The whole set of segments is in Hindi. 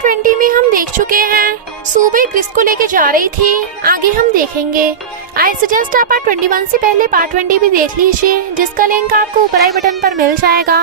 पार्ट 20 में हम देख चुके हैं सुबह क्रिस को लेके जा रही थी, आगे हम देखेंगे। आई सजेस्ट आप पार्ट 21 से पहले पार्ट 20 भी देख लीजिए, जिसका लिंक आपको ऊपर आई बटन पर मिल जाएगा।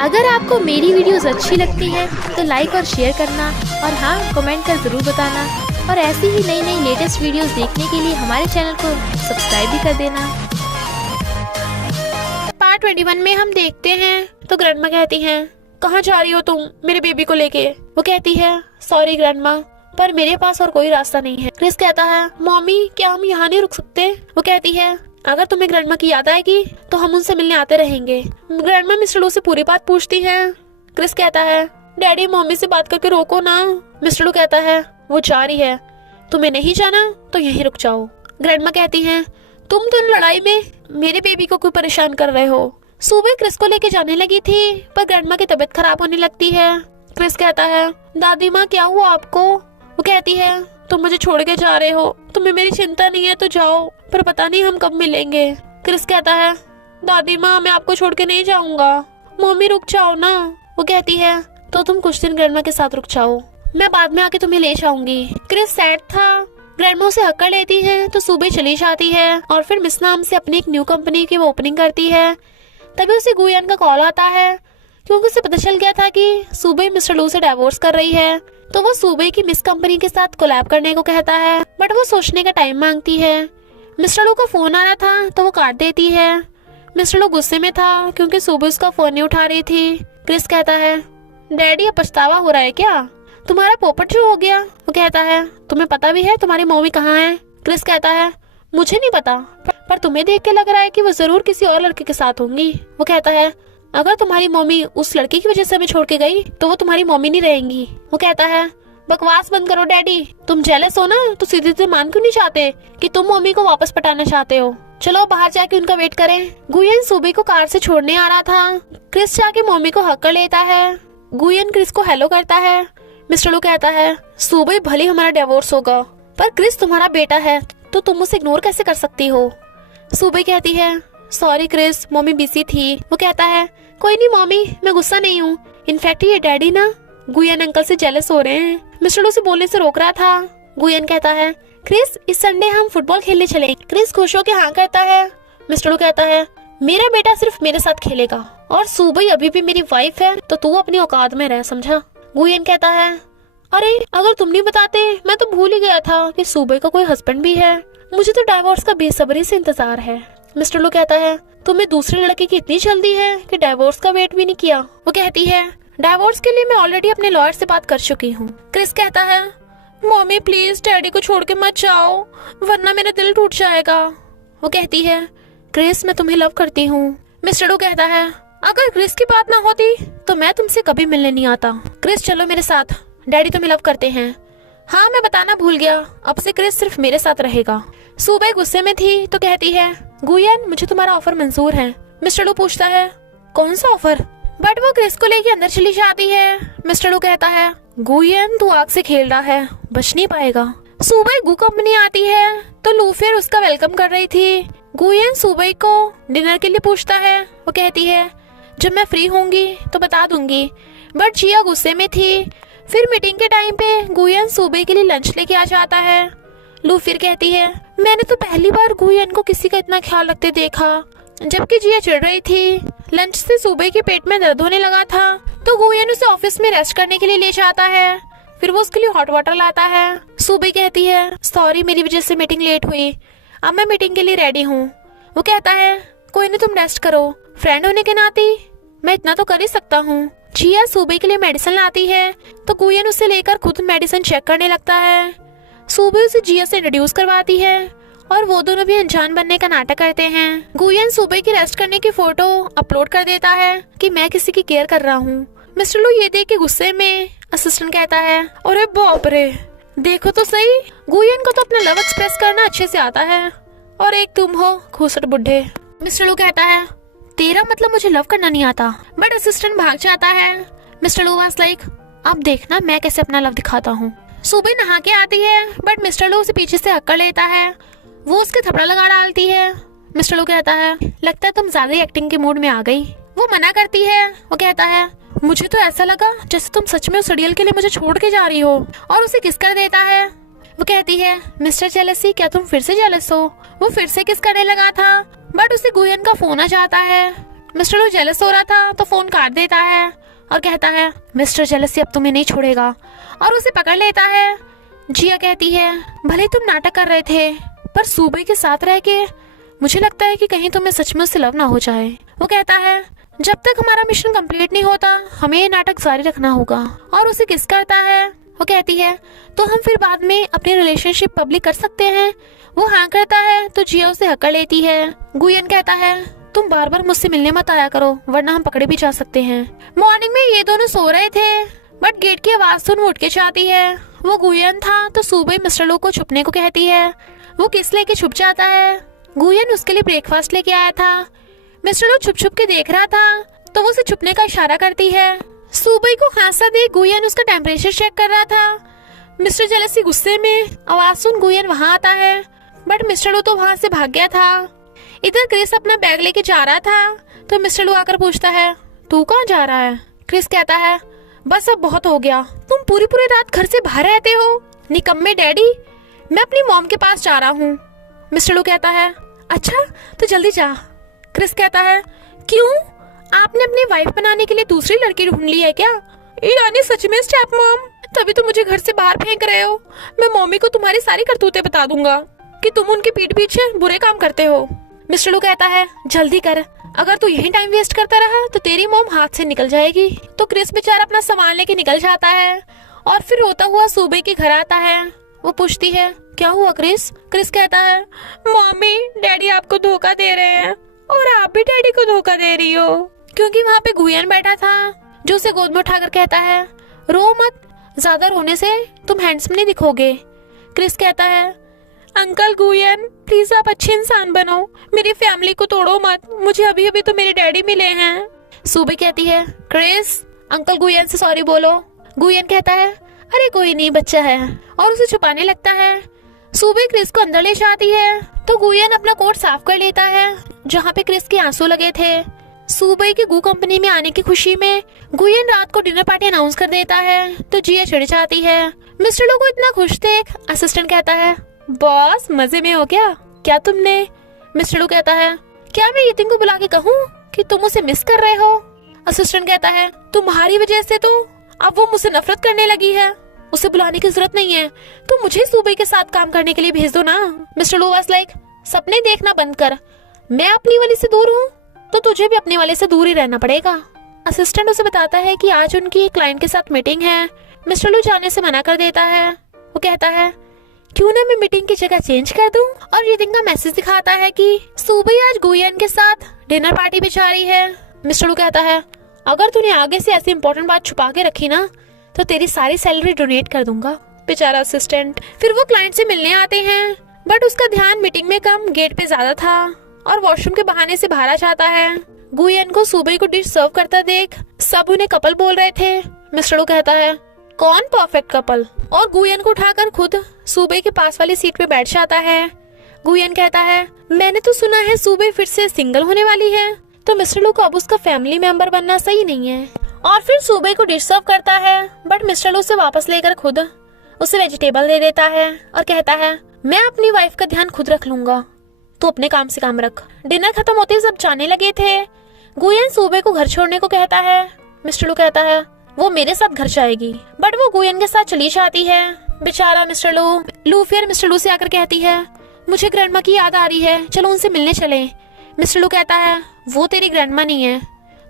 अगर आपको मेरी वीडियोस अच्छी लगती है तो लाइक और शेयर करना, और हाँ, कमेंट कर जरूर बताना। और ऐसी ही नई नई लेटेस्ट वीडियोस देखने के लिए हमारे चैनल को सब्सक्राइब भी कर देना। पार्ट 21 में हम देखते हैं तो ग्रैंडमा कहती हैं, कहाँ जा रही हो तुम मेरे बेबी को लेके? वो कहती है, सॉरी ग्रैंडमा, पर मेरे पास और कोई रास्ता नहीं है। क्रिस कहता है, मम्मी क्या हम यहाँ नहीं रुक सकते? वो कहती है, अगर तुम्हें ग्रैंडमा की याद आएगी तो हम उनसे मिलने आते रहेंगे। ग्रैंडमा मिस्टर लू से पूरी बात पूछती है। क्रिस कहता है, डैडी मम्मी से बात करके रोको ना। मिस्टर लू कहता है, वो जा रही है, तुम्हें नहीं जाना तो यहीं रुक जाओ। ग्रैंडमा कहती है, तुम तो लड़ाई में मेरे बेबी को क्यों परेशान कर रहे हो? सुबह क्रिस को लेके जाने लगी थी, पर ग्रैंडमा की तबीयत खराब होने लगती है। क्रिस कहता है, दादी माँ क्या हुआ आपको? वो कहती है, तुम मुझे छोड़ के जा रहे हो, तुम्हें मेरी चिंता नहीं है तो जाओ, पर पता नहीं हम कब मिलेंगे। क्रिस कहता है, दादी माँ मैं आपको छोड़ के नहीं जाऊंगा, मम्मी रुक जाओ ना। वो कहती है, तो तुम कुछ दिन ग्रैंडमा के साथ रुक जाओ, मैं बाद में आके तुम्हें ले जाऊंगी। क्रिस सैड था। ग्रैंडमा उसे हक्का लेती है तो सुबह चली जाती है, और फिर मिस नाम से अपनी एक न्यू कंपनी की वो ओपनिंग करती है। तभी उसे गुयन का कॉल आता है, क्योंकि उसे पता चल गया था कि सुबह मिस्टर लू से डिवोर्स कर रही है। तो वो सुबह की मिस कंपनी के साथ कोलैब करने को कहता है, बट वो सोचने का टाइम मांगती है। मिस्टर लू का फोन आ रहा था तो वो काट देती है। मिस्टर लू गुस्से में था क्योंकि सुबह उसका फोन नहीं उठा रही थी। क्रिस कहता है, डैडी अब पछतावा हो रहा है क्या? तुम्हारा पोपट जो हो गया? वो कहता है, तुम्हें पता भी है तुम्हारी मम्मी कहाँ है? क्रिस कहता है, मुझे नहीं पता, पर तुम्हें देख के लग रहा है कि वो जरूर किसी और लड़के के साथ होंगी। वो कहता है, अगर तुम्हारी मम्मी उस लड़के की वजह से हमें छोड़ के गई तो वो तुम्हारी मम्मी नहीं रहेंगी। वो कहता है, बकवास बंद करो डैडी, तुम जेलस हो ना तो सीधे से मान क्यों नहीं चाहते कि तुम मम्मी को वापस पटाना चाहते हो? चलो बाहर जाके उनका वेट करें। गुयन सुबह को कार से छोड़ने आ रहा था। क्रिस जाके मम्मी को हक कर लेता है। गुयन क्रिस को हेलो करता है। मिस्टर लू कहता है, सुबह भले हमारा डिवोर्स होगा, पर क्रिस तुम्हारा बेटा है तो तुम उसे इग्नोर कैसे कर सकती हो? सुबह कहती है, सॉरी क्रिस, मम्मी बिजी थी। वो कहता है, कोई नहीं मम्मी, मैं गुस्सा नहीं हूँ। इनफैक्ट ये डैडी ना गुयन अंकल से जेलस हो रहे हैं। मिस्टर लू से बोलने से रोक रहा था। गुयन कहता है, क्रिस इस संडे हम फुटबॉल खेलने चलें। क्रिस खुश होकर हाँ कहता है। मिस्टर लू कहता है, मेरा बेटा सिर्फ मेरे साथ खेलेगा, और सुबह अभी भी मेरी वाइफ है तो तू अपनी औकात में रह, समझा? गुयन कहता है, अरे अगर तुम नहीं बताते मैं तो भूल ही गया था कि सुबह का कोई हस्बैंड भी है। मुझे तो डिवोर्स का बेसब्री से इंतजार है। मिस्टर लू कहता है, तुम्हें दूसरे लड़के की इतनी जल्दी है कि डिवोर्स का वेट भी नहीं किया। वो कहती है, डिवोर्स के लिए मैं ऑलरेडी अपने लॉयर से बात कर चुकी हूँ। क्रिस कहता है, मम्मी प्लीज डैडी को छोड़ के मत जाओ, वरना मेरा दिल टूट जाएगा। वो कहती है, क्रिस मैं तुम्हें लव करती हूँ। मिस्टर लू कहता है, अगर क्रिस की बात ना होती तो मैं तुमसे कभी मिलने नहीं आता। क्रिस चलो मेरे साथ, डैडी तुम्हें लव करते हैं। हाँ मैं बताना भूल गया, अब से क्रिस सिर्फ मेरे साथ रहेगा। सुबह गुस्से में थी तो कहती है, गुयन मुझे तुम्हारा ऑफर मंजूर है। मिस्टर लू पूछता है, कौन सा ऑफर? बट वो क्रिस को लेके अंदर चली जाती है। मिस्टर लू कहता है, गुयन तू आग से खेल रहा है, बच नहीं पाएगा। सुबह गु कंपनी आती है तो लू फिर उसका वेलकम कर रही थी। गुयन सुबह को डिनर के लिए पूछता है। वो कहती है, जब मैं फ्री होंगी तो बता दूंगी, बट जिया गुस्से में थी। फिर मीटिंग के टाइम पे गुयन सुबह के लिए लंच लेके आ जाता है। लू फिर कहती है, मैंने तो पहली बार गुयन को किसी का इतना ख्याल रखते देखा। जबकि जिया चिढ़ रही थी। लंच से सुबह के पेट में दर्द होने लगा था तो गुयन उसे ऑफिस में रेस्ट करने के लिए ले जाता है। फिर वो उसके लिए हॉट वाटर लाता है। सुबह कहती है, सॉरी मेरी वजह से मीटिंग लेट हुई, अब मैं मीटिंग के लिए रेडी हूँ। वो कहता है, कोई नहीं तुम रेस्ट करो, फ्रेंड होने के नाते मैं इतना तो कर ही सकता हूँ। जिया सुबह के लिए मेडिसिन लाती है तो गुयन उसे लेकर खुद मेडिसिन चेक करने लगता है। सुबह उसे जिया से इंट्रोड्यूस करवाती है और वो दोनों भी अनजान बनने का नाटक करते हैं। गुयन सुबह की रेस्ट करने की फोटो अपलोड कर देता है कि मैं किसी की केयर कर रहा हूँ। मिस्टर लू ये देख के गुस्से में असिस्टेंट कहता है, अरे बाप रे, देखो तो सही, गुयन को तो अपना लव एक्सप्रेस करना अच्छे से आता है, और एक तुम हो खूसट बुढ़े। मिस्टर लू कहता है, तेरा मतलब मुझे लव करना नहीं आता। बट असिस्टेंट भाग जाता है। मिस्टर लू वाज लाइक, अब देखना मैं कैसे अपना लव दिखाता हूँ। सुबह नहा के आती है, बट मिस्टर लू उसे पीछे से हक्कर लेता है। वो उसके थपड़ा लगा डालती है। मिस्टर लू कहता है, लगता है तुम ज्यादा एक्टिंग के मूड में आ गई। वो मना करती है। वो कहता है, मुझे तो ऐसा लगा जैसे तुम सच में उस अड़ियल के लिए मुझे छोड़ के जा रही हो, और उसे किस कर देता है। वो कहती है, मिस्टर जेलसी, क्या तुम फिर से जेलस हो? वो फिर से किस करने लगा था, बट उसे गुयन का फोन आ जाता है। मिस्टर लू जेलस हो रहा था तो फोन काट देता है और कहता है, मिस्टर जेलसी अब तुम्हें नहीं छोड़ेगा, और उसे पकड़ लेता है। जिया कहती है, भले तुम नाटक कर रहे थे, पर सूबे के साथ रह के मुझे लगता है कि कहीं तुम्हें सच में उससे लव ना हो जाए। वो कहता है, जब तक हमारा मिशन कंप्लीट नहीं होता हमें ये नाटक जारी रखना होगा, और उसे किस करता है। वो कहती है, तो हम फिर बाद में अपनी रिलेशनशिप पब्लिक कर सकते हैं। वो हाँ करता है तो जिया उसे हकड़ लेती है। गुयन कहता है, तुम बार बार मुझसे मिलने मत आया करो, वरना हम पकड़े भी जा सकते हैं। मॉर्निंग में ये दोनों सो रहे थे, बट गेट की आवाज सुन उठ के जाती है। वो गुयन था तो सुबह मिस्टर लू को छुपने को कहती है। वो किस लेके छुप जाता है। गुयन उसके लिए ब्रेकफास्ट लेके आया था। मिस्टर लू छुप छुप के देख रहा था तो वो उसे छुपने का इशारा करती है। सुबह को खांसा देख गुयन उसका टेम्परेचर चेक कर रहा था। मिस्टर जेलसी गुस्से में आवाज सुन गुयन वहां आता है, बट मिस्टर लू तो वहां से भाग गया था। इधर क्रिस अपना बैग लेके जा रहा था तो मिस्टर लू आकर पूछता है, तू कहाँ जा रहा है? क्रिस कहता है, बस अब बहुत हो गया, तुम पूरी पूरी रात घर से बाहर रहते हो। निकम्मे डैडी, मैं अपनी मॉम के पास जा रहा हूँ। मिस्टर लू कहता है, अच्छा तो जल्दी जा। क्रिस कहता है, क्यों, आपने अपनी वाइफ बनाने के लिए दूसरी लड़की ढूंढ ली है क्या? यानी सच में स्टेप मॉम? तभी तो मुझे घर से बाहर फेंक रहे हो। मैं मम्मी को तुम्हारी सारी करतूतें बता दूंगा कि तुम उनके पीठ पीछे बुरे काम करते हो। मिस्टर लू कहता है, जल्दी कर, अगर तू यही टाइम वेस्ट करता रहा तो तेरी मॉम हाथ से निकल जाएगी। तो क्रिस बेचारा अपना सामान लेके निकल जाता है और फिर रोता हुआ सूबे के घर आता है। वो पूछती है, क्या हुआ क्रिस? क्रिस कहता है, मम्मी डैडी आपको धोखा दे रहे हैं और आप भी डैडी को धोखा दे रही हो। क्योंकि वहाँ पे गुयन बैठा था जो उसे गोद में उठाकर कहता है, रो मत, ज्यादा रोने से तुम हैंडसम नहीं दिखोगे। क्रिस कहता है, अंकल गुयन प्लीज आप अच्छे इंसान बनो, मेरी फैमिली को तोड़ो मत, मुझे अभी अभी तो मेरे डैडी मिले हैं। सूबे कहती है, क्रिस अंकल गुयन से सॉरी बोलो। गुयन कहता है, अरे कोई नहीं, बच्चा है, और उसे छुपाने लगता है। सूबे क्रिस को अंदर ले जाती है तो गुयन अपना कोट साफ कर लेता है जहाँ पे क्रिस के आंसू लगे थे। सूबे की गू कंपनी में आने की खुशी में गुयन रात को डिनर पार्टी अनाउंस कर देता है तो जिया चिढ़ जाती है। मिस्टर लो को इतना खुश देख असिस्टेंट कहता है, बॉस मजे में हो क्या तुमने? मिस्टर लू कहता है, क्या मैं यतिन को बुला के कहूँ कि तुम उसे मिस कर रहे हो? असिस्टेंट कहता है, तुम्हारी वजह से तो अब वो मुझसे नफरत करने लगी है, उसे बुलाने की जरूरत नहीं है, तुम मुझे सूबे के साथ काम करने के लिए भेज दो ना। मिस्टर लू वाज लाइक, सपने देखना बंद कर, मैं अपनी वाली से दूर हूँ तो तुझे भी अपने वाले से दूर ही रहना पड़ेगा। असिस्टेंट उसे बताता है कि आज उनकी क्लाइंट के साथ मीटिंग है। मिस्टर लू जाने से मना कर देता है। वो कहता है, क्यों ना मैं मीटिंग की जगह चेंज कर दूं? और यतिन का मैसेज दिखाता है कि सुबह आज गुयन के साथ डिनर पार्टी बिछा रही है। मिस्टर लू कहता है, अगर तूने आगे से ऐसी इंपॉर्टेंट बात छुपा के रखी ना तो तेरी सारी सैलरी डोनेट कर दूंगा। बेचारा असिस्टेंट। फिर वो क्लाइंट से मिलने आते हैं, बट उसका ध्यान मीटिंग में कम गेट पे ज्यादा था और वॉशरूम के बहाने से बाहर आ जाता है। गुयन को सुबह को डिश सर्व करता देख सब उन्हें कपल बोल रहे थे। मिस्टर लू कहता है, कौन परफेक्ट कपल? और गुयन को उठाकर खुद सुबह के पास वाली सीट पे बैठ जाता है। गुयन कहता है, मैंने तो सुना है सुबह फिर से सिंगल होने वाली है, तो मिस्टर लू को अब उसका फैमिली मेंबर बनना सही नहीं है। और फिर सुबह को डिश सर्व करता है, बट मिस्टर लू उसे वापस लेकर खुद उसे वेजिटेबल दे देता है और कहता है, मैं अपनी वाइफ का ध्यान खुद रख लूंगा, तू अपने काम से काम रख। डिनर खत्म होते ही सब जाने लगे थे। गुयन सुबह को घर छोड़ने को कहता है। मिस्टर लू कहता है, वो मेरे साथ घर जाएगी, बट वो गुयन के साथ चली जाती है। बेचारा मिस्टर लू फिर मिस्टर लू से आकर कहती है, मुझे ग्रैंडमा की याद आ रही है, चलो उनसे मिलने चले। मिस्टर लू कहता है, वो तेरी ग्रैंडमा नहीं है,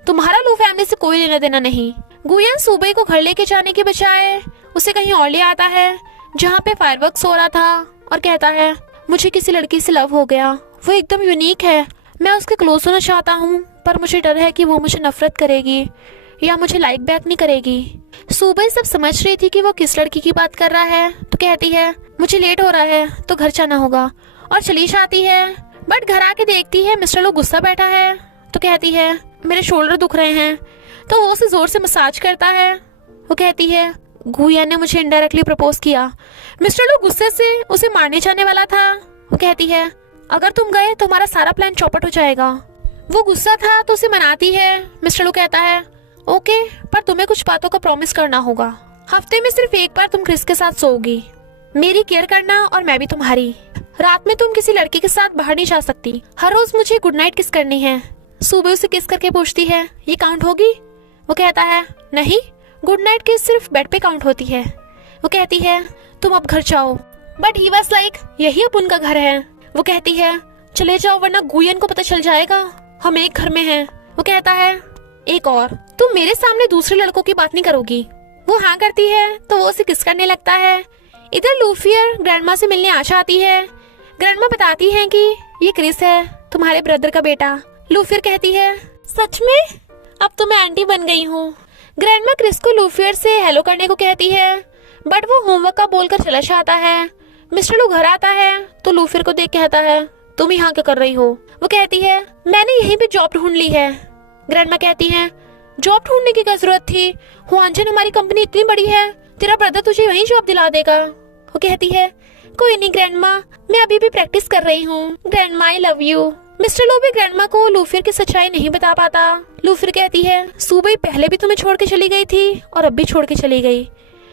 तुम्हारा लू फैमिली से कोई लेना देना नहीं। गुयन सुबह को घर लेके जाने के बजाय उसे कहीं और ले आता है जहाँ पे फायरवर्क्स हो रहा था और कहता है, मुझे किसी लड़की से लव हो गया, वो एकदम यूनिक है, मैं उसके क्लोज होना चाहता हूँ, पर मुझे डर है कि वो मुझे नफरत करेगी या मुझे लाइक बैक नहीं करेगी। सुबह सब समझ रही थी कि वो किस लड़की की बात कर रहा है, तो कहती है, मुझे लेट हो रहा है तो घर जाना होगा, और चली जाती है। बट घर आके देखती है मिस्टर लोग गुस्सा बैठा है, तो कहती है, मेरे शोल्डर दुख रहे हैं, तो वो उसे जोर से मसाज करता है। वो कहती है, गुयन ने मुझे इनडायरेक्टली प्रपोज किया। मिस्टर लोग गुस्से से उसे मारने जाने वाला था। वो कहती है, अगर तुम गए तो हमारा सारा प्लान चौपट हो जाएगा। वो गुस्सा था तो उसे मनाती है। मिस्टर लू कहता है, ओके, पर तुम्हें कुछ बातों का प्रॉमिस करना होगा। हफ्ते में सिर्फ एक बार तुम क्रिस के साथ सोओगी, मेरी केयर करना और मैं भी तुम्हारी। रात में तुम किसी लड़के के साथ बाहर नहीं जा सकती। हर रोज मुझे गुड नाइट किस करनी है। सुबह उसे किस करके पूछती है, ये काउंट होगी? वो कहता है नहीं, गुड नाइट किस सिर्फ बेड पे काउंट होती है। वो कहती है तुम अब घर जाओ। बट ही वाज लाइक यही अब उनका घर है। वो कहती है चले जाओ वरना गुयन को पता चल जाएगा हम एक घर में हैं। वो कहता है एक और, तुम मेरे सामने दूसरे लड़कों की बात नहीं करोगी। वो हाँ करती है तो वो उसे किस करने लगता है। इधर लूफियर ग्रैंडमा से मिलने आशा आती है। ग्रैंडमा बताती है कि ये क्रिस है, तुम्हारे ब्रदर का बेटा। लूफियर कहती है सच में? अब तो मैं आंटी बन गई हूँ। ग्रैंडमा क्रिस को लूफियर से हेलो करने को कहती है, बट वो होमवर्क का बोलकर चला जाता है। मिस्टर लू घर आता है तो लूफियर को देख कहता है तुम यहाँ क्या कर रही हो? वो कहती है मैंने यहीं पे जॉब ढूंढ ली है। ग्रैंडमा कहती है जॉब ढूंढने की क्या जरूरत थी? हुआनचन हमारी कंपनी इतनी बड़ी है, तेरा ब्रदर तुझे वहीं जॉब दिला देगा। वो कहती है कोई नहीं ग्रैंडमा, मैं अभी भी प्रैक्टिस कर रही हूँ। Grandma I love you. Mister लो भी ग्रैंडमा को लूफियर की सच्चाई नहीं बता पाता। लूफियर कहती है सुबह पहले भी तुम्हें छोड़ के चली गई थी और अब भी छोड़ के चली गई।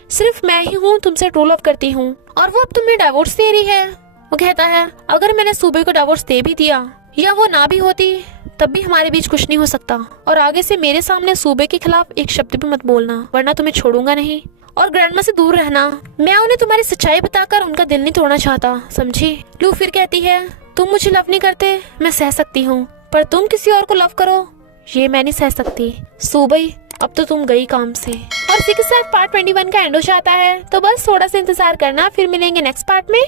सिर्फ मैं ही हूँ तुमसे ट्रू लव करती हूँ और वो अब तुम्हें डिवोर्स दे रही है। वो कहता है अगर मैंने सुबह को डिवोर्स दे भी दिया या वो ना भी होती तब भी हमारे बीच कुछ नहीं हो सकता। और आगे से मेरे सामने सुबह के खिलाफ एक शब्द भी मत बोलना वरना तुम्हें छोड़ूंगा नहीं। और ग्रैंडमा से दूर रहना। मैं उन्हें तुम्हारी सच्चाई बताकर उनका दिल नहीं तोड़ना चाहता, समझी? लूफियर कहती है तुम मुझे लव नहीं करते मैं सह सकती हूँ, पर तुम किसी और को लव करो ये मैं नहीं सह सकती। सुबह अब तो तुम गई काम से। और इसी के साथ पार्ट 21 का एंड हो जाता है। तो बस थोड़ा सा इंतजार करना, फिर मिलेंगे नेक्स्ट पार्ट में।